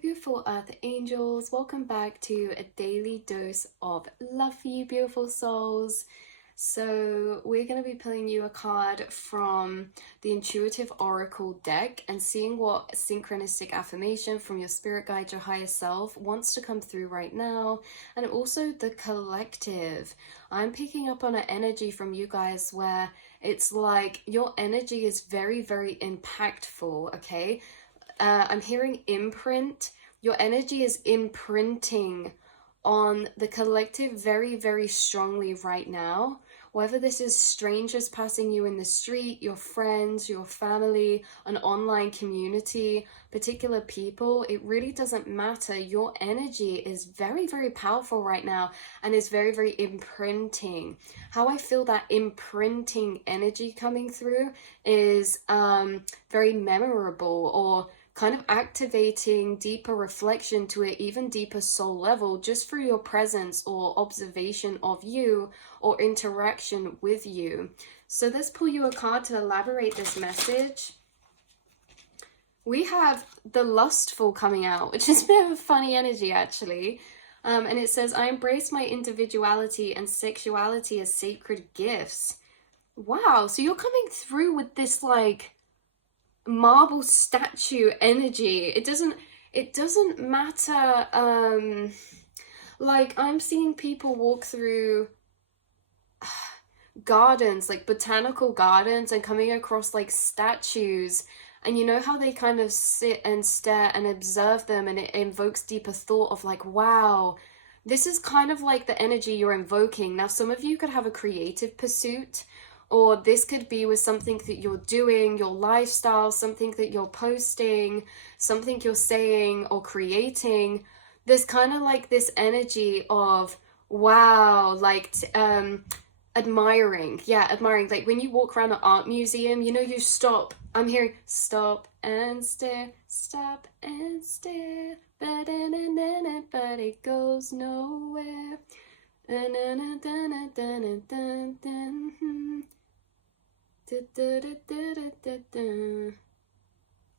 beautiful earth angels, welcome back to a daily dose of love for you, beautiful souls. So we're going to be pulling you a card from the Intuitive Oracle deck and seeing what synchronistic affirmation from your spirit guide, your higher self, wants to come through right now. And also the collective. I'm picking up on an energy from you guys where it's like your energy is very, very impactful, okay? I'm hearing imprint. Your energy is imprinting on the collective very, very strongly right now. Whether this is strangers passing you in the street, your friends, your family, an online community, particular people, it really doesn't matter. Your energy is very, very powerful right now and is very, very imprinting. How I feel that imprinting energy coming through is very memorable, or kind of activating deeper reflection to an even deeper soul level just through your presence or observation of you or interaction with you. So let's pull you a card to elaborate this message. We have the lustful coming out, which is a bit of a funny energy actually. And it says, I embrace my individuality and sexuality as sacred gifts. Wow, so you're coming through with this like marble statue energy. It doesn't matter. Like I'm seeing people walk through gardens, like botanical gardens, and coming across like statues, and you know how they kind of sit and stare and observe them, and it invokes deeper thought of like, wow, this is kind of like the energy you're invoking. Now some of you could have a creative pursuit, or this could be with something that you're doing, your lifestyle, something that you're posting, something you're saying or creating. There's kind of like this energy of, wow, like admiring. Yeah, admiring. Like when you walk around an art museum, you know, you stop. I'm hearing stop and stare, stop and stare, but it goes nowhere.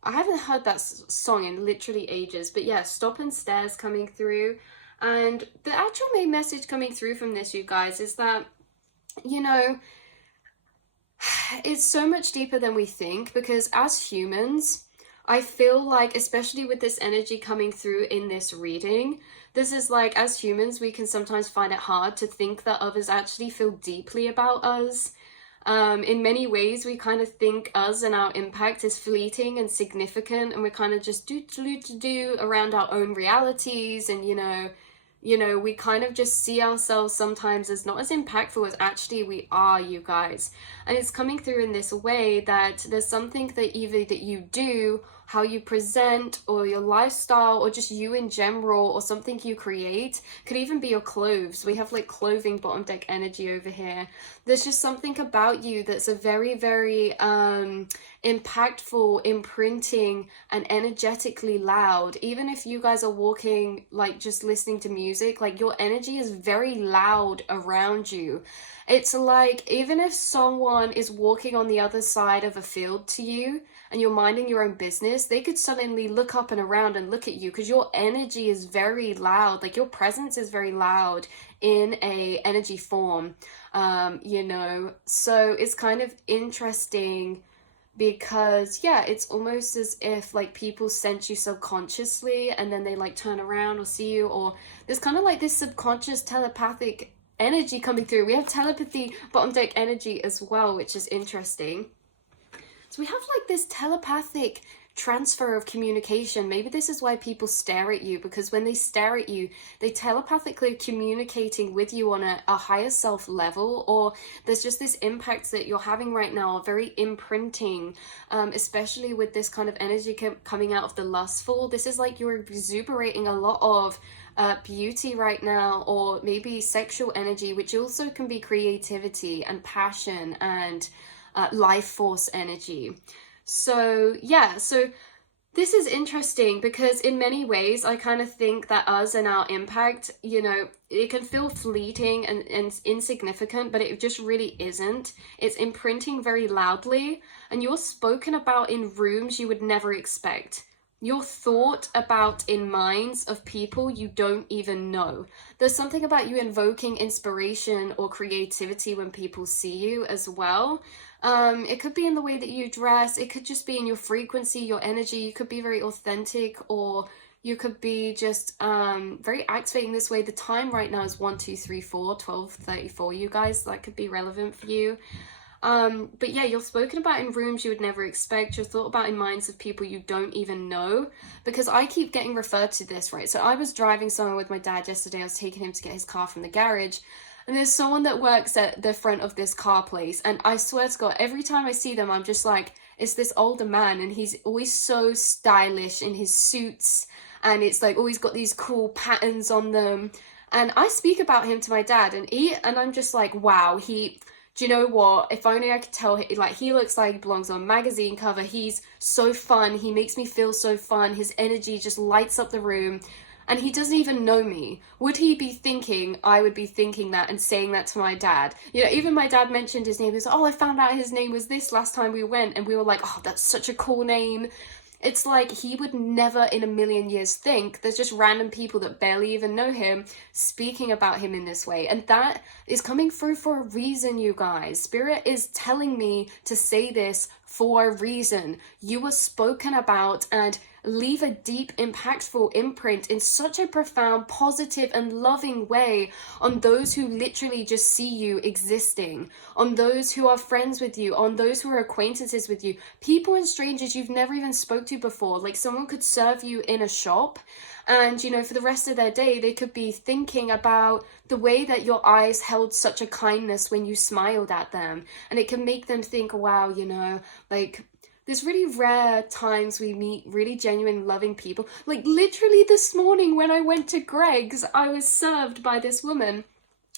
I haven't heard that song in literally ages, but yeah, stop and stares coming through. And the actual main message coming through from this, you guys, is that, you know, it's so much deeper than we think, because as humans, I feel like, especially with this energy coming through in this reading, this is like, as humans, we can sometimes find it hard to think that others actually feel deeply about us. In many ways, we kind of think us and our impact is fleeting and significant, and we're kind of just do around our own realities, and you know, we kind of just see ourselves sometimes as not as impactful as actually we are, you guys. And it's coming through in this way that there's something that either that you do, how you present, or your lifestyle, or just you in general, or something you create, could even be your clothes. We have like clothing bottom deck energy over here. There's just something about you that's a very, very impactful, imprinting, and energetically loud. Even if you guys are walking, like just listening to music, like your energy is very loud around you. It's like, even if someone is walking on the other side of a field to you and you're minding your own business, they could suddenly look up and around and look at you, because your energy is very loud. Like your presence is very loud in a energy form, you know. So it's kind of interesting, because yeah, it's almost as if like people sense you subconsciously, and then they like turn around or see you, or there's kind of like this subconscious telepathic energy coming through. We have telepathy bottom deck energy as well, which is interesting. So we have like this telepathic transfer of communication. Maybe this is why people stare at you, because when they stare at you, they telepathically communicating with you on a higher self level, or there's just this impact that you're having right now, very imprinting, especially with this kind of energy coming out of the lustful. This is like you're exuberating a lot of beauty right now, or maybe sexual energy, which also can be creativity and passion and life force energy. So yeah, so this is interesting, because in many ways I kind of think that us and our impact, you know, it can feel fleeting and insignificant, but it just really isn't. It's imprinting very loudly, and you're spoken about in rooms you would never expect. you're thought about in minds of people you don't even know. There's something about you invoking inspiration or creativity when people see you as well. It could be in the way that you dress, it could just be in your frequency, your energy. You could be very authentic, or you could be just very activating this way. The time right now is 1, 2, 3, 4, 12:34, you guys. That could be relevant for you. But yeah, you're spoken about in rooms you would never expect. You're thought about in minds of people you don't even know. Because I keep getting referred to this, right? So I was driving somewhere with my dad yesterday. I was taking him to get his car from the garage. And there's someone that works at the front of this car place. And I swear to God, every time I see them, I'm just like, it's this older man. And he's always so stylish in his suits. And it's like always got these cool patterns on them. And I speak about him to my dad. And I'm just like, wow, do you know what? If only I could tell, like, he looks like he belongs on a magazine cover. He's so fun. He makes me feel so fun. His energy just lights up the room. And he doesn't even know me. Would he be thinking I would be thinking that and saying that to my dad? You know, even my dad mentioned his name. He was like, oh, I found out his name was this last time we went. And we were like, oh, that's such a cool name. It's like he would never in a million years think there's just random people that barely even know him speaking about him in this way. And that is coming through for a reason, you guys. Spirit is telling me to say this for a reason. You were spoken about and leave a deep, impactful imprint in such a profound, positive, and loving way on those who literally just see you existing, on those who are friends with you, on those who are acquaintances with you, people and strangers you've never even spoke to before. Like, someone could serve you in a shop, and, you know, for the rest of their day, they could be thinking about the way that your eyes held such a kindness when you smiled at them. And it can make them think, wow, you know, like, there's really rare times we meet really genuine, loving people. Like, literally this morning when I went to Greg's, I was served by this woman.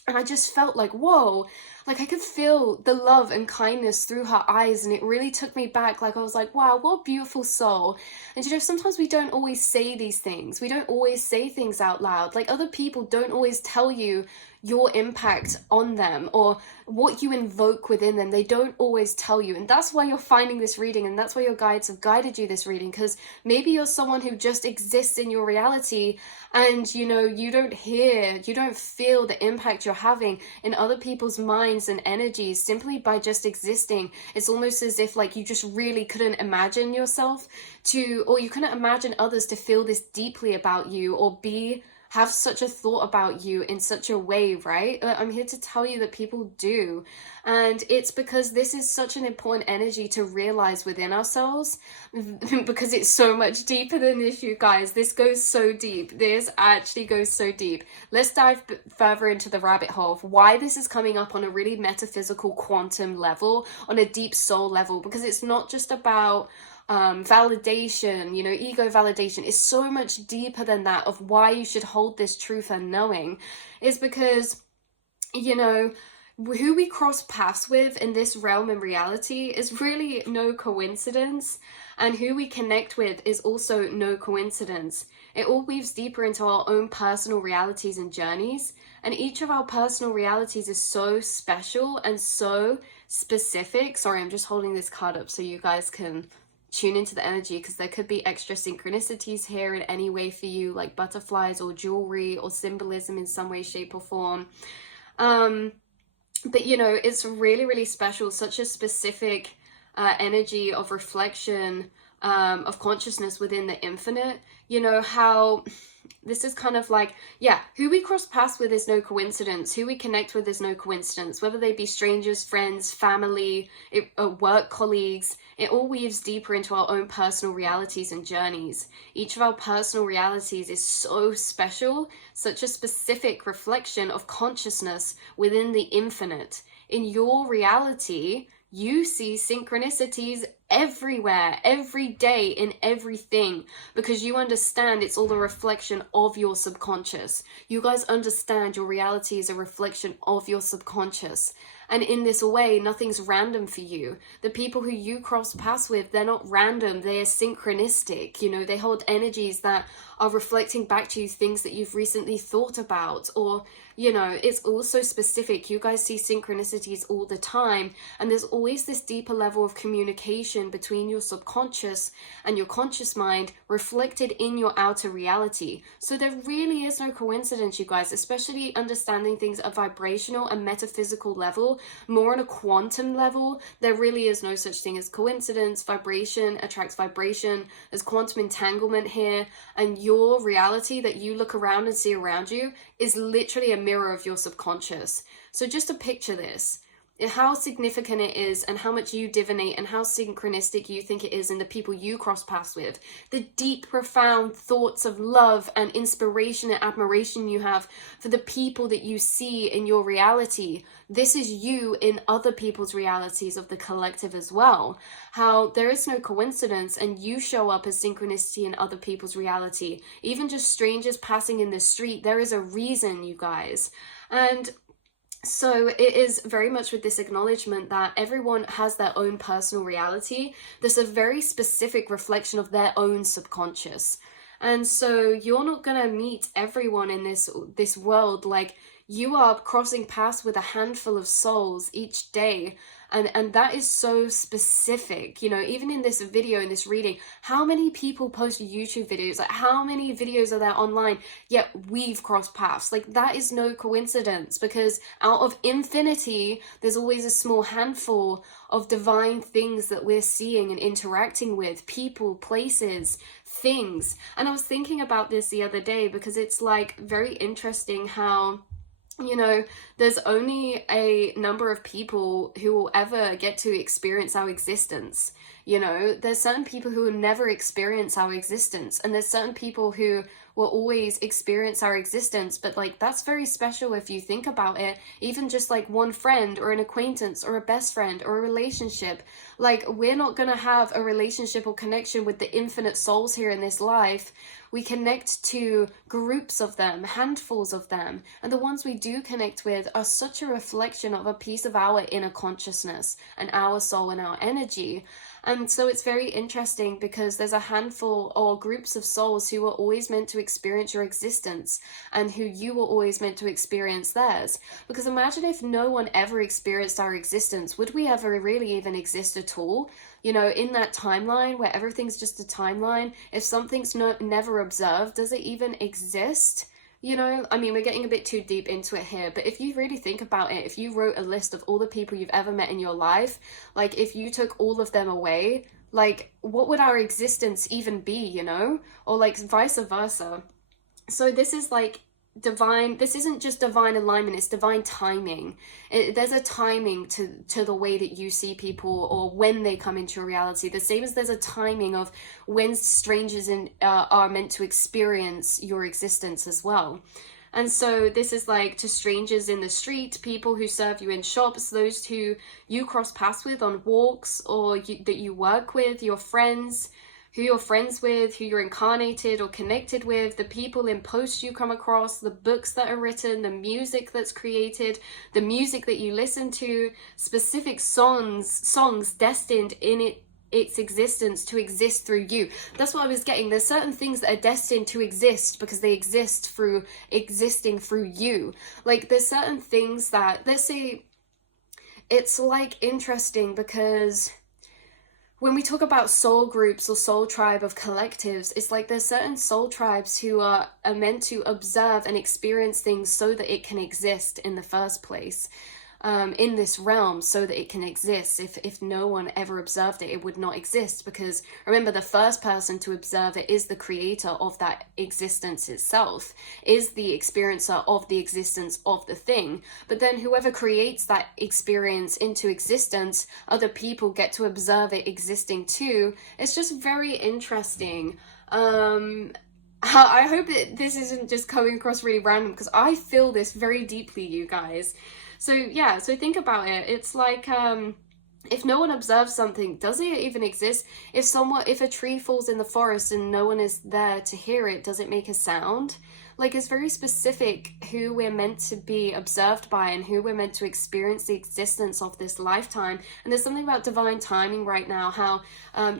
And I just felt like, whoa, like I could feel the love and kindness through her eyes. And it really took me back. Like, I was like, wow, what a beautiful soul. And you know, sometimes we don't always say these things. We don't always say things out loud. Like, other people don't always tell you your impact on them or what you invoke within them. They don't always tell you. And that's why you're finding this reading, and that's why your guides have guided you this reading, because maybe you're someone who just exists in your reality, and you know, you don't feel the impact you're having in other people's minds and energies simply by just existing. It's almost as if like you just really couldn't imagine yourself to, or you couldn't imagine others to feel this deeply about you or have such a thought about you in such a way, right? I'm here to tell you that people do. And it's because this is such an important energy to realize within ourselves, because it's so much deeper than this, you guys. This goes so deep. This actually goes so deep. Let's dive further into the rabbit hole of why this is coming up on a really metaphysical quantum level, on a deep soul level, because it's not just about validation, you know, ego validation. Is so much deeper than that. Of why you should hold this truth and knowing is because, you know, who we cross paths with in this realm and reality is really no coincidence, and who we connect with is also no coincidence. It all weaves deeper into our own personal realities and journeys, and each of our personal realities is so special and so specific. Sorry, I'm just holding this card up so you guys can tune into the energy, because there could be extra synchronicities here in any way for you, like butterflies or jewelry or symbolism in some way, shape, or form. But you know, it's really, really special, such a specific energy of reflection, of consciousness within the infinite. You know, how this is kind of like, yeah, who we cross paths with is no coincidence. Who we connect with is no coincidence. Whether they be strangers, friends, family, work colleagues, it all weaves deeper into our own personal realities and journeys. Each of our personal realities is so special, such a specific reflection of consciousness within the infinite. In your reality, you see synchronicities everywhere, every day, in everything, because you understand it's all a reflection of your subconscious. You guys understand your reality is a reflection of your subconscious. And in this way, nothing's random for you. The people who you cross paths with, they're not random, they're synchronistic. You know, they hold energies that are reflecting back to you things that you've recently thought about, or, you know, it's also specific. You guys see synchronicities all the time, and there's always this deeper level of communication between your subconscious and your conscious mind reflected in your outer reality. So there really is no coincidence, you guys, especially understanding things at a vibrational and metaphysical level, more on a quantum level. There really is no such thing as coincidence. Vibration attracts vibration. There's quantum entanglement here, and your reality that you look around and see around you is literally a mirror of your subconscious. So just to picture this, how significant it is, and how much you divinate, and how synchronistic you think it is in the people you cross paths with, the deep, profound thoughts of love and inspiration and admiration you have for the people that you see in your reality. This is you in other people's realities of the collective as well. How there is no coincidence, and you show up as synchronicity in other people's reality. Even just strangers passing in the street, there is a reason, you guys. And so it is very much with this acknowledgement that everyone has their own personal reality. There's a very specific reflection of their own subconscious. And so you're not going to meet everyone in this world. Like, you are crossing paths with a handful of souls each day. And that is so specific. You know, even in this video, in this reading, how many people post YouTube videos? Like, how many videos are there online? Yet we've crossed paths. Like, that is no coincidence, because out of infinity, there's always a small handful of divine things that we're seeing and interacting with, people, places, things. And I was thinking about this the other day, because it's like very interesting how, you know, there's only a number of people who will ever get to experience our existence. You know, there's certain people who will never experience our existence, and there's certain people who will always experience our existence. But like, that's very special if you think about it. Even just like one friend or an acquaintance or a best friend or a relationship, like, we're not gonna have a relationship or connection with the infinite souls here in this life. We connect to groups of them, handfuls of them, and the ones we do connect with are such a reflection of a piece of our inner consciousness and our soul and our energy. And so it's very interesting, because there's a handful or groups of souls who were always meant to experience your existence, and who you were always meant to experience theirs. Because imagine if no one ever experienced our existence, would we ever really even exist at all? You know, in that timeline where everything's just a timeline, if something's never observed, does it even exist? You know, I mean, we're getting a bit too deep into it here, but if you really think about it, if you wrote a list of all the people you've ever met in your life, like, if you took all of them away, like, what would our existence even be, you know? Or like vice versa. So this is like divine. This isn't just divine alignment, it's divine timing. There's a timing to the way that you see people, or when they come into your reality, the same as there's a timing of when strangers are meant to experience your existence as well. And so this is like to strangers in the street, people who serve you in shops, those who you cross paths with on walks, or that you work with, your friends, who you're friends with, who you're incarnated or connected with, the people in posts you come across, the books that are written, the music that's created, the music that you listen to, specific songs destined in its existence to exist through you. That's what I was getting. There's certain things that are destined to exist because they exist through existing through you. Like, there's certain things that, let's say, it's like interesting, because when we talk about soul groups or soul tribe of collectives, it's like there's certain soul tribes who are meant to observe and experience things so that it can exist in the first place. In this realm, so that it can exist. If no one ever observed it, it would not exist, because remember, the first person to observe it is the creator of that existence itself, is the experiencer of the existence of the thing. But then whoever creates that experience into existence, other people get to observe it existing too. It's just very interesting. I hope that this isn't just coming across really random, because I feel this very deeply, you guys. So yeah, so think about it. It's like, if no one observes something, does it even exist? If a tree falls in the forest and no one is there to hear it, does it make a sound? Like, it's very specific who we're meant to be observed by and who we're meant to experience the existence of this lifetime. And there's something about divine timing right now, how,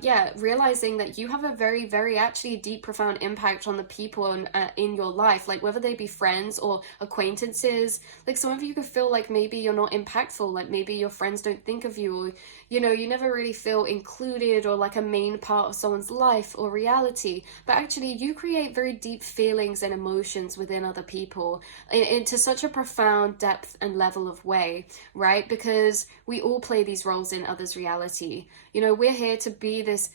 yeah, realizing that you have a very, very actually deep, profound impact on the people in your life, like whether they be friends or acquaintances. Like, some of you could feel like maybe you're not impactful, like maybe your friends don't think of you, or, you know, you never really feel included or like a main part of someone's life or reality. But actually, you create very deep feelings and emotions within other people into such a profound depth and level of way, right? Because we all play these roles in others' reality. You know, we're here to be this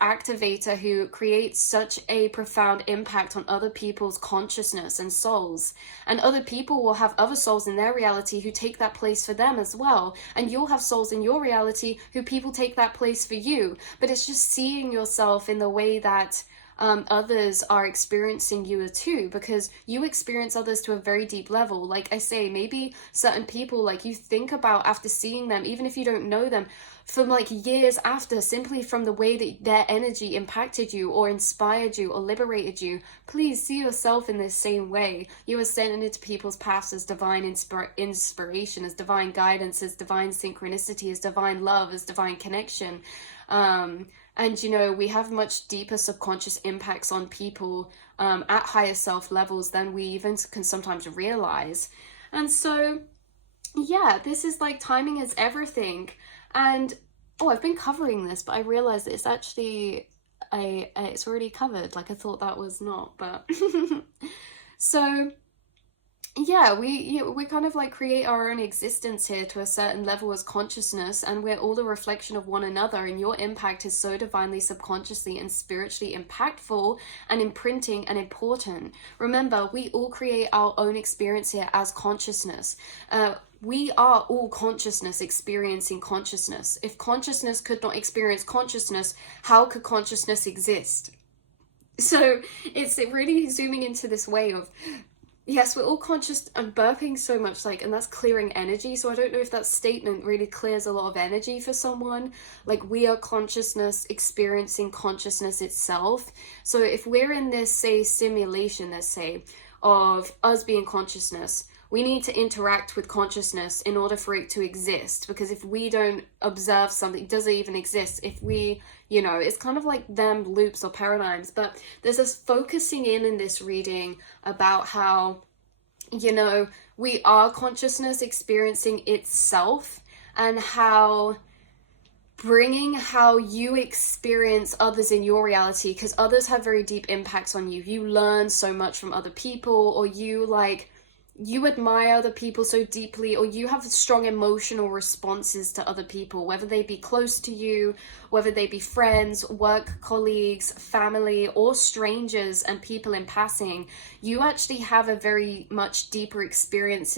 activator who creates such a profound impact on other people's consciousness and souls. And other people will have other souls in their reality who take that place for them as well. And you'll have souls in your reality who people take that place for you. But it's just seeing yourself in the way that others are experiencing you too, because you experience others to a very deep level. Like I say, maybe certain people, like, you think about after seeing them, even if you don't know them, from like years after, simply from the way that their energy impacted you or inspired you or liberated you. Please see yourself in this same way. You are sent into people's paths as divine inspiration, as divine guidance, as divine synchronicity, as divine love, as divine connection. And, you know, we have much deeper subconscious impacts on people at higher self levels than we even can sometimes realize. And so, yeah, this is like, timing is everything. And, oh, I've been covering this, but I realized it's actually, it's already covered. Like, I thought that was not, but so yeah, we kind of like create our own existence here to a certain level as consciousness, and we're all a reflection of one another, and your impact is so divinely subconsciously and spiritually impactful and imprinting and important. Remember, we all create our own experience here as consciousness. We are all consciousness experiencing consciousness. If consciousness could not experience consciousness, how could consciousness exist? So it's really zooming into this way of, yes, we're all conscious. I'm burping so much, like, and that's clearing energy. So I don't know if that statement really clears a lot of energy for someone. Like, we are consciousness experiencing consciousness itself. So if we're in this, say, simulation, let's say, of us being consciousness, we need to interact with consciousness in order for it to exist. Because if we don't observe something, does it even exist? If we, you know, it's kind of like them loops or paradigms. But there's this focusing in this reading about how, you know, we are consciousness experiencing itself, and how bringing how you experience others in your reality, because others have very deep impacts on you. You learn so much from other people, or you admire other people so deeply, or you have strong emotional responses to other people, whether they be close to you, whether they be friends, work colleagues, family, or strangers and people in passing. You actually have a very much deeper experience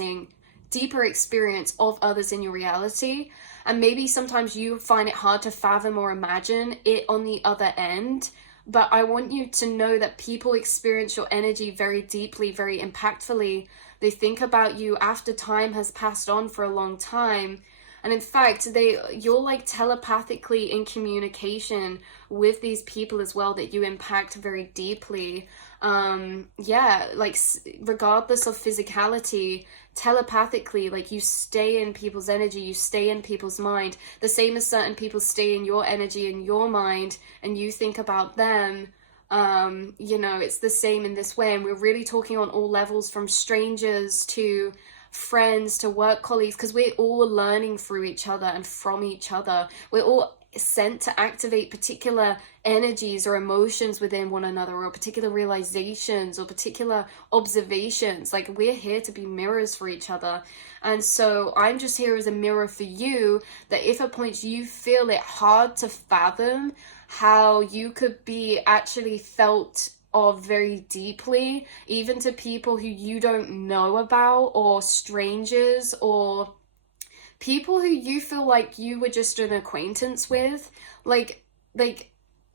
of others in your reality. And maybe sometimes you find it hard to fathom or imagine it on the other end. But I want you to know that people experience your energy very deeply, very impactfully. They think about you after time has passed on for a long time. And in fact, you're like telepathically in communication with these people as well that you impact very deeply. Yeah, like regardless of physicality, telepathically, like, you stay in people's energy, you stay in people's mind, the same as certain people stay in your energy and your mind, and you think about them. You know, it's the same in this way. And we're really talking on all levels, from strangers to friends to work colleagues, because we're all learning through each other and from each other. We're all sent to activate particular energies or emotions within one another, or particular realizations or particular observations. Like, we're here to be mirrors for each other. And so I'm just here as a mirror for you, that if at points you feel it hard to fathom how you could be actually felt of very deeply, even to people who you don't know about, or strangers, or people who you feel like you were just an acquaintance with, like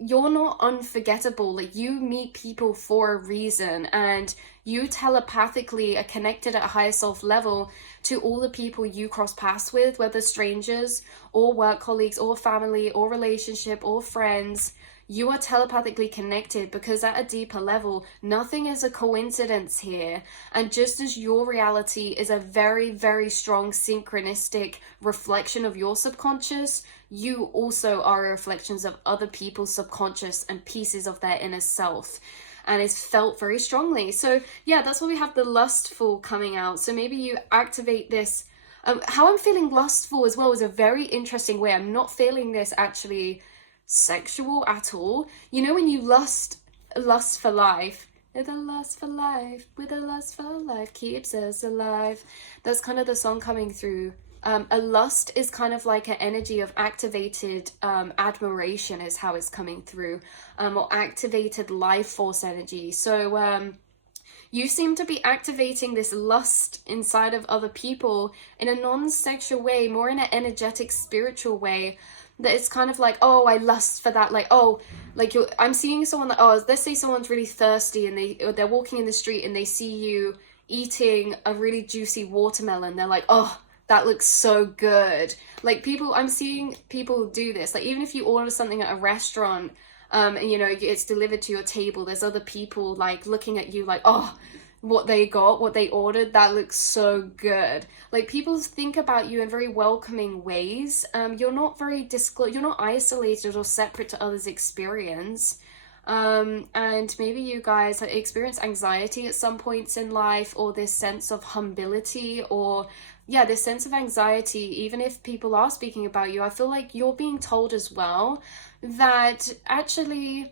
you're not unforgettable. Like, you meet people for a reason, and you telepathically are connected at a higher self level to all the people you cross paths with, whether strangers or work colleagues or family or relationship or friends. You are telepathically connected because at a deeper level, nothing is a coincidence here. And just as your reality is a very, very strong synchronistic reflection of your subconscious, you also are reflections of other people's subconscious and pieces of their inner self. And it's felt very strongly. So yeah, that's why we have the lustful coming out. So maybe you activate this. How I'm feeling lustful as well is a very interesting way. I'm not feeling this actually sexual at all. You know, when you lust for life, with a lust for life, with a lust for life keeps us alive. That's kind of the song coming through. A lust is kind of like an energy of activated admiration is how it's coming through, or activated life force energy. So you seem to be activating this lust inside of other people in a non-sexual way, more in an energetic, spiritual way. That it's kind of like, oh, I lust for that. Like, oh, like I'm seeing someone that, oh, let's say someone's really thirsty and they're walking in the street and they see you eating a really juicy watermelon. They're like, oh, that looks so good. Like, people, I'm seeing people do this. Like, even if you order something at a restaurant, and you know, it's delivered to your table, there's other people like looking at you like, oh, what they got, what they ordered, that looks so good. Like, people think about you in very welcoming ways. You're not very you're not isolated or separate to others' experience. And maybe you guys experience anxiety at some points in life, or this sense of humility, or yeah, this sense of anxiety. Even if people are speaking about you, I feel like you're being told as well that actually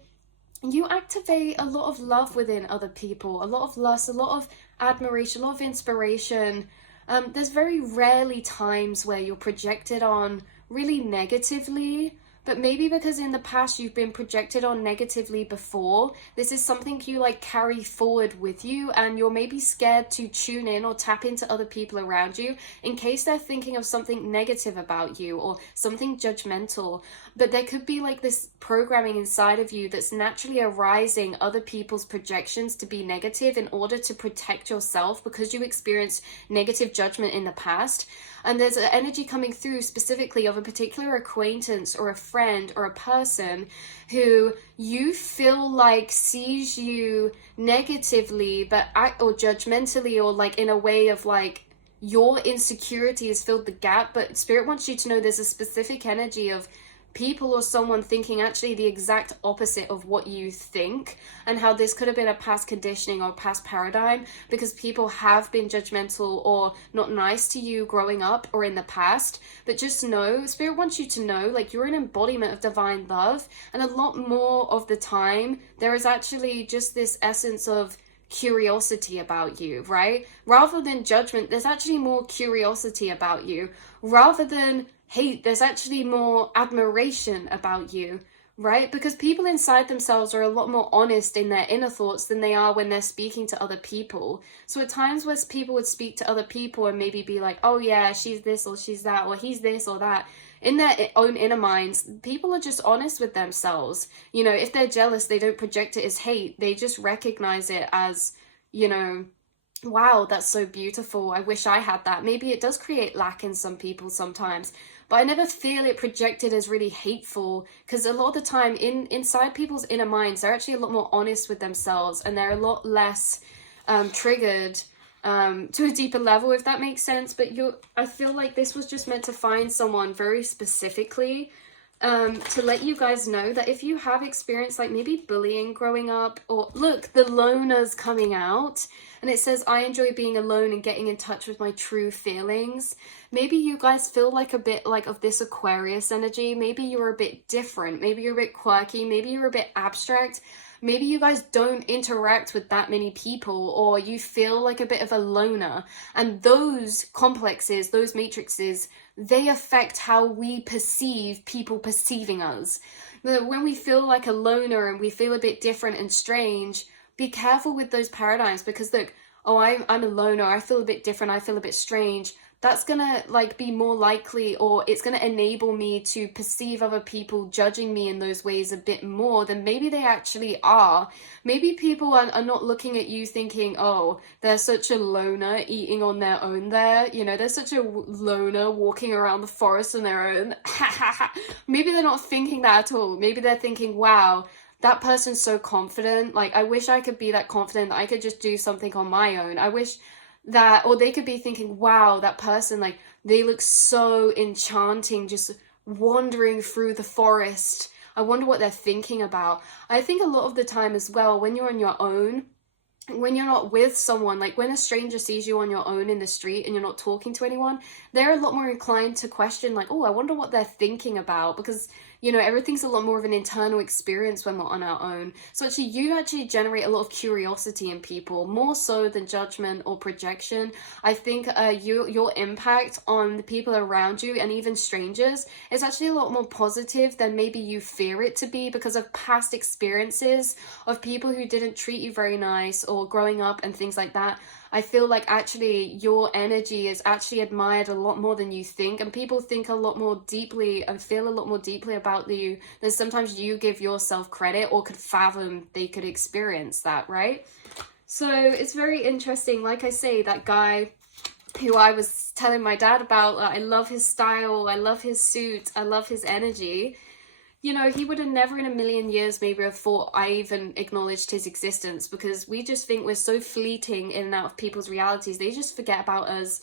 you activate a lot of love within other people, a lot of lust, a lot of admiration, a lot of inspiration. There's very rarely times where you're projected on really negatively, but maybe because in the past you've been projected on negatively before, this is something you like carry forward with you, and you're maybe scared to tune in or tap into other people around you in case they're thinking of something negative about you or something judgmental. But there could be like this programming inside of you that's naturally arising other people's projections to be negative in order to protect yourself because you experienced negative judgment in the past. And there's an energy coming through specifically of a particular acquaintance or a friend or a person who you feel like sees you negatively or judgmentally, or like in a way of like your insecurity has filled the gap. But Spirit wants you to know there's a specific energy of people or someone thinking actually the exact opposite of what you think, and how this could have been a past conditioning or past paradigm because people have been judgmental or not nice to you growing up or in the past. But just know, Spirit wants you to know, like, you're an embodiment of divine love, and a lot more of the time there is actually just this essence of curiosity about you, right? Rather than judgment, there's actually more curiosity about you. Rather than hate, there's actually more admiration about you, right? Because people inside themselves are a lot more honest in their inner thoughts than they are when they're speaking to other people. So at times where people would speak to other people and maybe be like, oh yeah, she's this or she's that, or he's this or that, in their own inner minds, people are just honest with themselves. You know, if they're jealous, they don't project it as hate. They just recognize it as, you know, wow, that's so beautiful. I wish I had that. Maybe it does create lack in some people sometimes, but I never feel it projected as really hateful, because a lot of the time inside people's inner minds, they're actually a lot more honest with themselves, and they're a lot less triggered to a deeper level, if that makes sense. But I feel like this was just meant to find someone very specifically to let you guys know that if you have experienced like maybe bullying growing up, or look, the loner's coming out, and it says, I enjoy being alone and getting in touch with my true feelings. Maybe you guys feel like a bit like of this Aquarius energy. Maybe you're a bit different. Maybe you're a bit quirky. Maybe you're a bit abstract. Maybe you guys don't interact with that many people, or you feel like a bit of a loner. And those complexes, those matrices, they affect how we perceive people perceiving us. When we feel like a loner and we feel a bit different and strange, be careful with those paradigms, because look, oh, I'm a loner, I feel a bit different, I feel a bit strange. that's gonna like be more likely, or it's gonna enable me to perceive other people judging me in those ways a bit more than maybe they actually are. Maybe people are not looking at you thinking, oh, they're such a loner eating on their own there, you know, they're such a loner walking around the forest on their own. Maybe they're not thinking that at all. Maybe they're thinking, wow, that person's so confident. Like, I wish I could be that confident that I could just do something on my own. I wish that, or they could be thinking, wow, that person, like, they look so enchanting just wandering through the forest. I wonder what they're thinking about. I think a lot of the time as well, when you're on your own, when you're not with someone, like when a stranger sees you on your own in the street and you're not talking to anyone, they're a lot more inclined to question, like, oh, I wonder what they're thinking about, because, you know, everything's a lot more of an internal experience when we're on our own. So actually, you actually generate a lot of curiosity in people, more so than judgment or projection. I think your impact on the people around you and even strangers is actually a lot more positive than maybe you fear it to be, because of past experiences of people who didn't treat you very nice, or growing up and things like that. I feel like actually your energy is actually admired a lot more than you think, and people think a lot more deeply and feel a lot more deeply about you than sometimes you give yourself credit or could fathom they could experience that, right? So it's very interesting. Like I say, that guy who I was telling my dad about, I love his style, I love his suit, I love his energy. You know, he would have never in a million years maybe have thought I even acknowledged his existence, because we just think we're so fleeting in and out of people's realities. They just forget about us.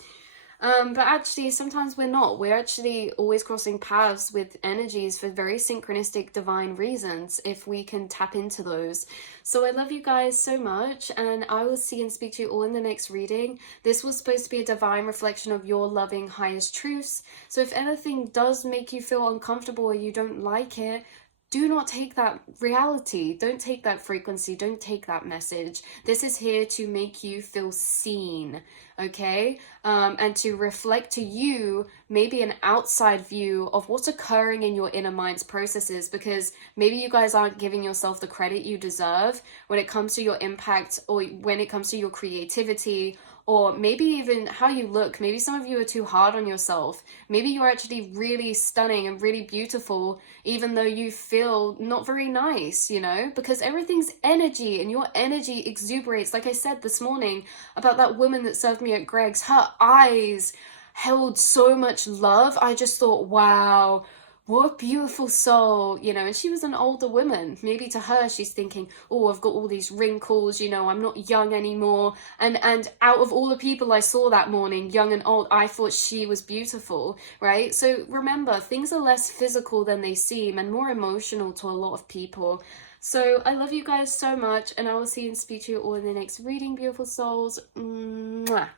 But actually, sometimes we're not. We're actually always crossing paths with energies for very synchronistic, divine reasons, if we can tap into those. So I love you guys so much, and I will see and speak to you all in the next reading. This was supposed to be a divine reflection of your loving highest truths. So if anything does make you feel uncomfortable or you don't like it, do not take that reality, don't take that frequency, don't take that message. This is here to make you feel seen, okay? And to reflect to you maybe an outside view of what's occurring in your inner mind's processes, because maybe you guys aren't giving yourself the credit you deserve when it comes to your impact, or when it comes to your creativity, or maybe even how you look. Maybe some of you are too hard on yourself. Maybe you're actually really stunning and really beautiful, even though you feel not very nice, you know, because everything's energy, and your energy exuberates. Like I said this morning about that woman that served me at Greg's, her eyes held so much love. I just thought, wow, what a beautiful soul, you know. And she was an older woman. Maybe to her, she's thinking, oh, I've got all these wrinkles, you know, I'm not young anymore. And out of all the people I saw that morning, young and old, I thought she was beautiful, right? So remember, things are less physical than they seem, and more emotional to a lot of people. So I love you guys so much, and I will see and speak to you all in the next reading, beautiful souls. Mwah.